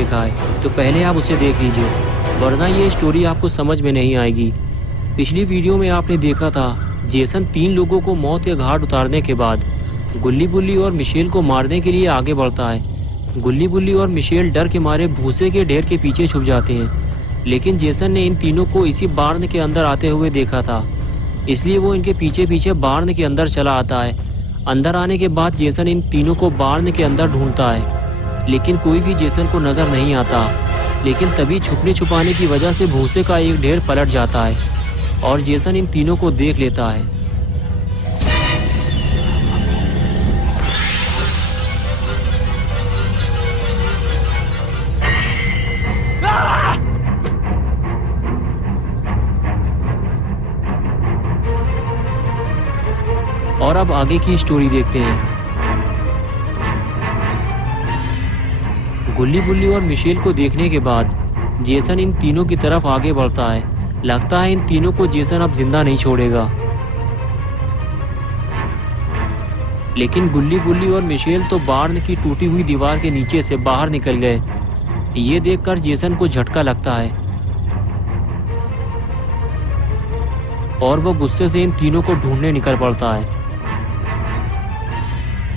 देखा है तो पहले आप उसे देख लीजिए, वरना ये स्टोरी आपको समझ में नहीं आएगी। पिछली वीडियो में आपने देखा था जेसन 3 लोगों को मौत के घाट उतारने के बाद गुल्ली बुल्ली और मिशेल को मारने के लिए आगे बढ़ता है। गुल्ली बुल्ली और मिशेल डर के मारे भूसे के ढेर के पीछे छुप जाते हैं, लेकिन जेसन ने इन तीनों को इसी बार्न के अंदर आते हुए देखा था, इसलिए वो इनके पीछे पीछे बार्न के अंदर चला आता है। अंदर आने के बाद जेसन इन तीनों को बार्न के अंदर ढूंढता है, लेकिन कोई भी जेसन को नजर नहीं आता। लेकिन तभी छुपने छुपाने की वजह से भूसे का एक ढेर पलट जाता है और जेसन इन तीनों को देख लेता है। और अब आगे की स्टोरी देखते हैं। गुल्ली बुल्ली और मिशेल को देखने के बाद जेसन इन तीनों की तरफ आगे बढ़ता है। लगता है इन तीनों को जेसन अब जिंदा नहीं छोड़ेगा, लेकिन गुल्ली बुल्ली और मिशेल तो बार्न की टूटी हुई दीवार के नीचे से बाहर निकल गए। ये देखकर जेसन को झटका लगता है और वो गुस्से से इन तीनों को ढूंढने निकल पड़ता है।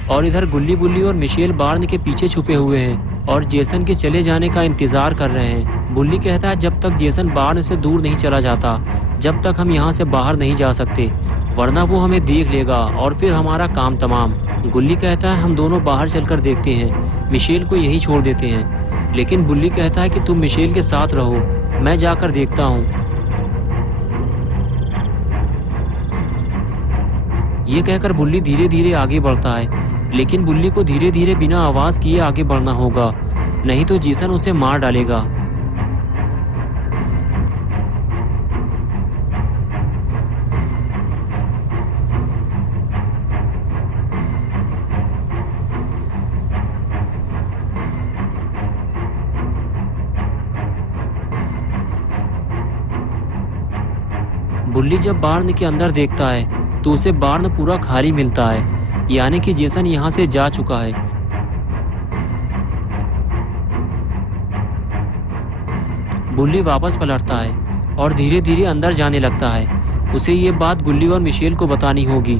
और इधर गुल्ली बुल्ली और मिशेल बार्न के पीछे छुपे हुए हैं और जेसन के चले जाने का इंतजार कर रहे हैं। बुल्ली कहता है जब तक जेसन बार्न से दूर नहीं चला जाता, जब तक हम यहाँ से बाहर नहीं जा सकते, वरना वो हमें देख लेगा और फिर हमारा काम तमाम। गुल्ली कहता है हम दोनों बाहर चलकर देखते हैं, मिशेल को यही छोड़ देते हैं। लेकिन बुल्ली कहता है कि तुम मिशेल के साथ रहो, मैं जाकर देखता हूँ। ये कहकर बुल्ली धीरे धीरे आगे बढ़ता है, लेकिन बुल्ली को धीरे धीरे बिना आवाज किए आगे बढ़ना होगा, नहीं तो जेसन उसे मार डालेगा। बुल्ली जब बार्न के अंदर देखता है तो उसे बार्न पूरा खाली मिलता है, यानी कि जेसन यहाँ से जा चुका है। बुल्ली वापस पलटता है और धीरे धीरे अंदर जाने लगता है। उसे ये बात गुल्ली और मिशेल को बतानी होगी।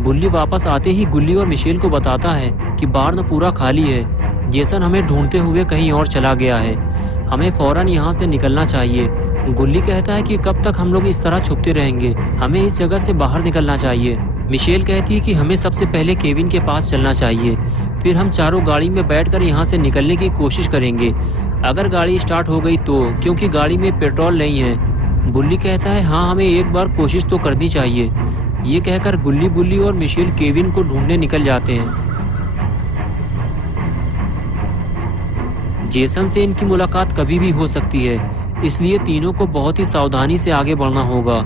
बुल्ली वापस आते ही गुल्ली और मिशेल को बताता है कि बार्न पूरा खाली है, जेसन हमें ढूंढते हुए कहीं और चला गया है, हमें फौरन यहाँ से निकलना चाहिए। गुल्ली कहता है कि कब तक हम लोग इस तरह छुपते रहेंगे, हमें इस जगह से बाहर निकलना चाहिए। मिशेल कहती है कि हमें सबसे पहले केविन के पास चलना चाहिए, फिर हम चारों गाड़ी में बैठकर यहाँ से निकलने की कोशिश करेंगे। अगर गाड़ी स्टार्ट हो गई तो, क्योंकि गाड़ी में पेट्रोल नहीं है। बुल्ली कहता है हाँ, हमें एक बार कोशिश तो करनी चाहिए। ये कहकर गुल्ली बुल्ली और मिशेल केविन को ढूंढने निकल जाते हैं। जेसन से इनकी मुलाकात कभी भी हो सकती है, इसलिए तीनों को बहुत ही सावधानी से आगे बढ़ना होगा।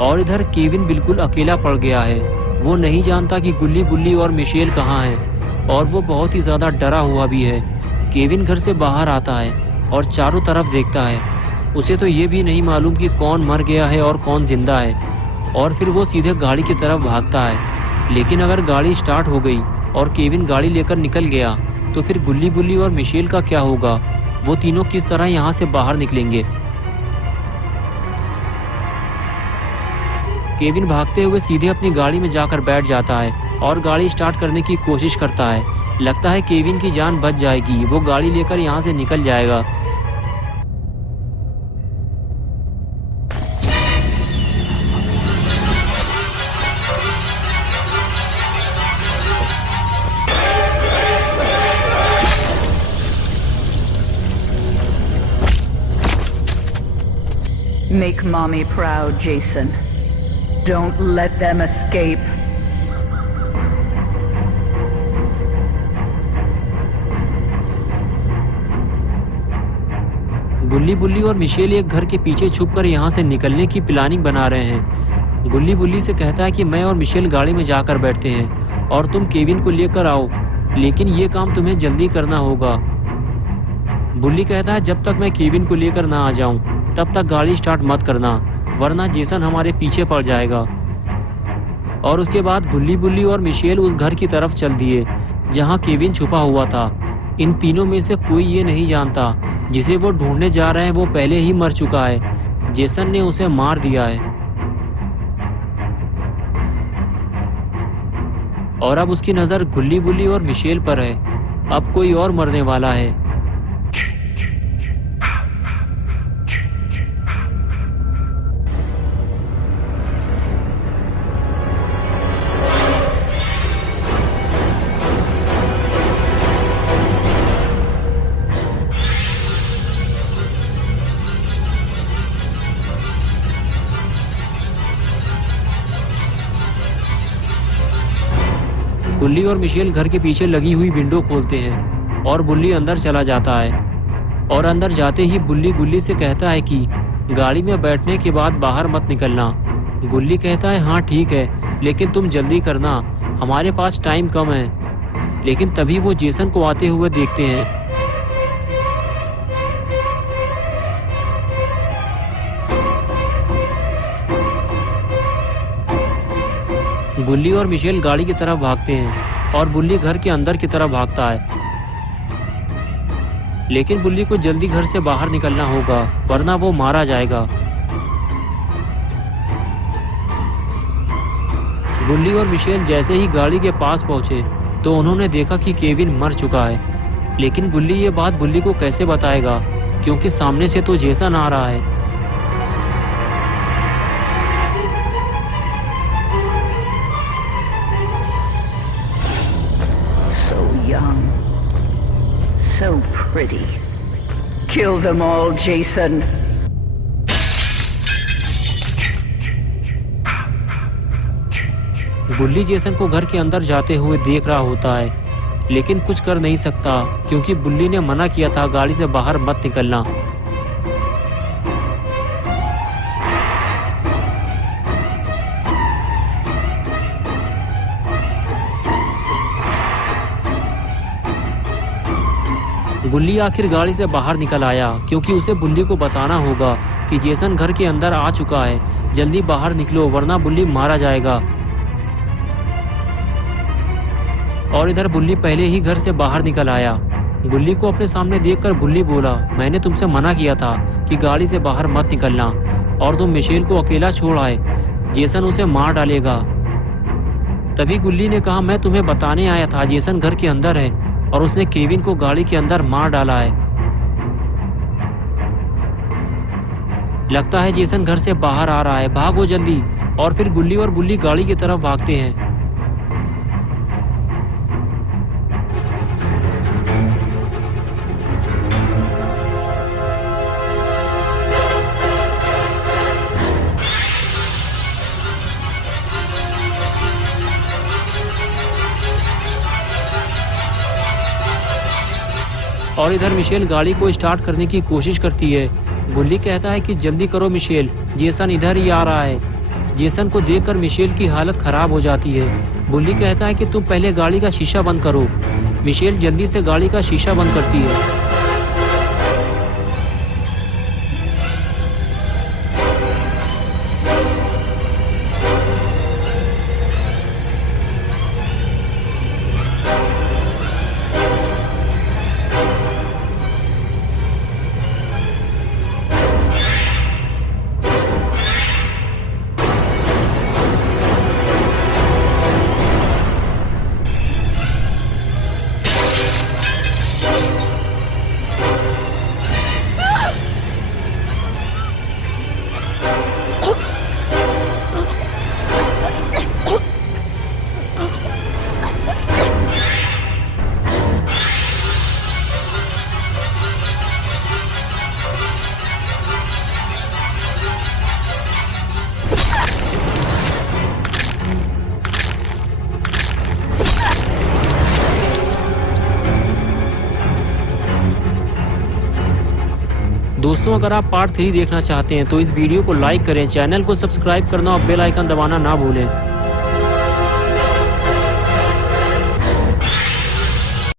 और इधर केविन बिल्कुल अकेला पड़ गया है। वो नहीं जानता कि गुल्ली बुल्ली और मिशेल कहाँ हैं, और वो बहुत ही ज़्यादा डरा हुआ भी है। केविन घर से बाहर आता है और चारों तरफ देखता है। उसे तो ये भी नहीं मालूम कि कौन मर गया है और कौन जिंदा है, और फिर वो सीधे गाड़ी की तरफ भागता है। लेकिन अगर गाड़ी स्टार्ट हो गई और केविन गाड़ी लेकर निकल गया तो फिर गुल्ली बुल्ली और मिशेल का क्या होगा? वो तीनों किस तरह यहाँ से बाहर निकलेंगे? केविन भागते हुए सीधे अपनी गाड़ी में जाकर बैठ जाता है और गाड़ी स्टार्ट करने की कोशिश करता है। लगता है केविन की जान बच जाएगी, वो गाड़ी लेकर यहाँ से निकल जाएगा। Make mommy proud, Jason. Don't let them escape. गुल्ली बुल्ली और मिशेल एक घर के पीछे छुपकर यहाँ से निकलने की प्लानिंग बना रहे हैं। गुल्ली बुल्ली से कहता है कि मैं और मिशेल गाड़ी में जाकर बैठते हैं और तुम केविन को लेकर आओ, लेकिन ये काम तुम्हें जल्दी करना होगा। बुल्ली कहता है जब तक मैं केविन को लेकर ना आ जाऊं तब तक गाड़ी स्टार्ट मत करना, वरना जेसन हमारे पीछे पड़ जाएगा। और उसके बाद गुल्ली बुल्ली और मिशेल उस घर की तरफ चल दिए जहां केविन छुपा हुआ था। इन तीनों में से कोई ये नहीं जानता जिसे वो ढूंढने जा रहे हैं वो पहले ही मर चुका है। जेसन ने उसे मार दिया है और अब उसकी नजर गुल्ली बुल्ली और मिशेल पर है। अब कोई और मरने वाला है। गुल्ली और मिशेल घर के पीछे लगी हुई विंडो खोलते हैं और बुल्ली अंदर चला जाता है। और अंदर जाते ही बुल्ली गुल्ली से कहता है कि गाड़ी में बैठने के बाद बाहर मत निकलना। गुल्ली कहता है हाँ ठीक है, लेकिन तुम जल्दी करना, हमारे पास टाइम कम है। लेकिन तभी वो जेसन को आते हुए देखते हैं। गुल्ली और मिशेल गाड़ी की तरफ भागते हैं और बुल्ली घर के अंदर की तरफ भागता है। लेकिन बुल्ली को जल्दी घर से बाहर निकलना होगा, वरना वो मारा जाएगा। गुल्ली और मिशेल जैसे ही गाड़ी के पास पहुंचे तो उन्होंने देखा कि केविन मर चुका है। लेकिन गुल्ली ये बात बुल्ली को कैसे बताएगा, क्योंकि सामने से तो जेसन आ रहा है। Young, so pretty. Kill them all, Jason. गुल्ली जेसन को घर के अंदर जाते हुए देख रहा होता है, लेकिन कुछ कर नहीं सकता क्योंकि बुल्ली ने मना किया था गाड़ी से बाहर मत निकलना। गुल्ली आखिर गाड़ी से बाहर निकल आया क्योंकि उसे बुल्ली को बताना होगा कि जेसन घर के अंदर आ चुका है। जल्दी बाहर निकलो वरना बुल्ली मारा जाएगा। और इधर बुल्ली पहले ही घर से बाहर निकल आया। गुल्ली को अपने सामने देखकर बुल्ली बोला, मैंने तुमसे मना किया था कि गाड़ी से बाहर मत निकलना और तुम मिशेल को अकेला छोड़ आए, जेसन उसे मार डालेगा। तभी गुल्ली ने कहा, मैं तुम्हें बताने आया था जेसन घर के अंदर है और उसने केविन को गाड़ी के अंदर मार डाला है। लगता है जेसन घर से बाहर आ रहा है, भागो जल्दी। और फिर गुल्ली और बुल्ली गाड़ी की तरफ भागते हैं। और इधर मिशेल गाड़ी को स्टार्ट करने की कोशिश करती है। गुल्ली कहता है कि जल्दी करो मिशेल, जेसन इधर ही आ रहा है। जेसन को देखकर मिशेल की हालत खराब हो जाती है। बुल्ली कहता है कि तुम पहले गाड़ी का शीशा बंद करो। मिशेल जल्दी से गाड़ी का शीशा बंद करती है। दोस्तों अगर आप पार्ट 3 देखना चाहते हैं तो इस वीडियो को लाइक करें, चैनल को सब्सक्राइब करना और बेल आइकन दबाना ना भूलें।